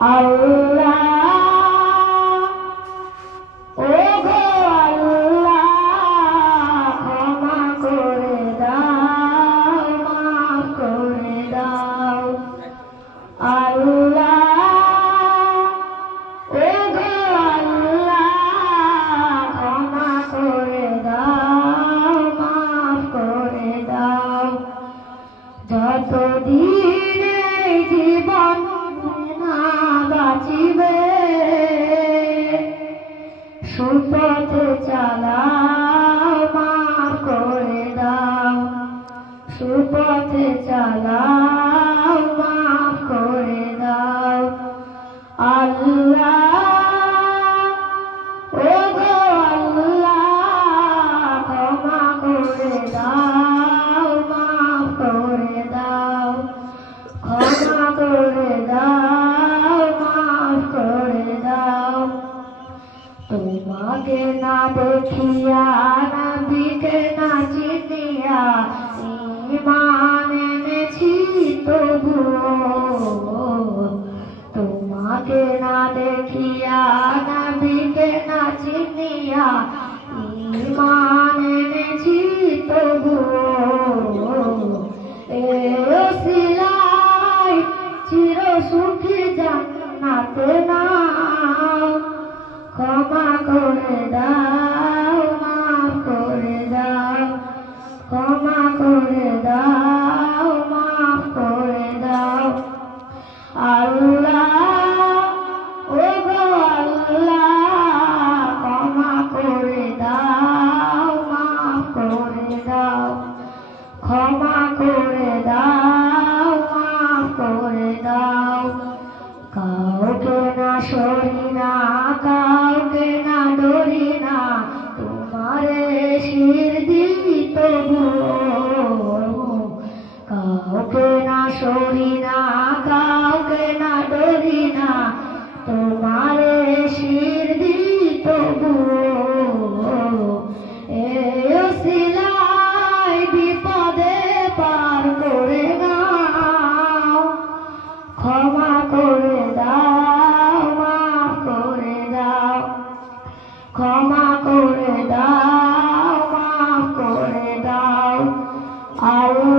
আল্লাহ ওগো আল্লাহ ক্ষমা করে দাও, মাফ করে দাও। আল্লাহ ওগো আল্লাহ ক্ষমা করে দাও, মাফ করে দাও। যতদিন এই জীবন না বাঁচিবে সুপথে চালাও, মাফ করে দাও। সুপথে চালাও, মাফ করে দাও। আল্লাহ ওগো আল্লাহ ক্ষমা করে দাও, মাফ করে দাও। ক্ষমা করে দাও, মাফ করে দাও। তোমাকে না দেখিয়া নবীকে না চিনিয়া ঈমান এনেছি তবুও। তোমাকে না দেখিয়া নবীকে না চিনিয়া ঈমান এনেছি তবুও। এই ওসিলায় চির সুখী জান্নাতে নাও। ক্ষমা করে দাও, মাফ করে দাও। ক্ষমা করে দাও, মাফ করে দাও। আল্লাহ ওগো আল্লাহ ক্ষমা করে দাও, মাফ করে দাও। ক্ষমা করে দাও, মাফ করে দাও। কাউকে না সরি না, কাউকে না ডরি না, তোমারে শির দিই তবুও। কাউকে না সরি না, কাউকে না ডরি না, তোমারে শির দিই তবুও। এই ওসিলায় বিপদে পার করে নাও। ক্ষমা করে দাও, মাফ করে দাও। ক্ষমা করে দাও, মাফ করে দাও। আল্লাহ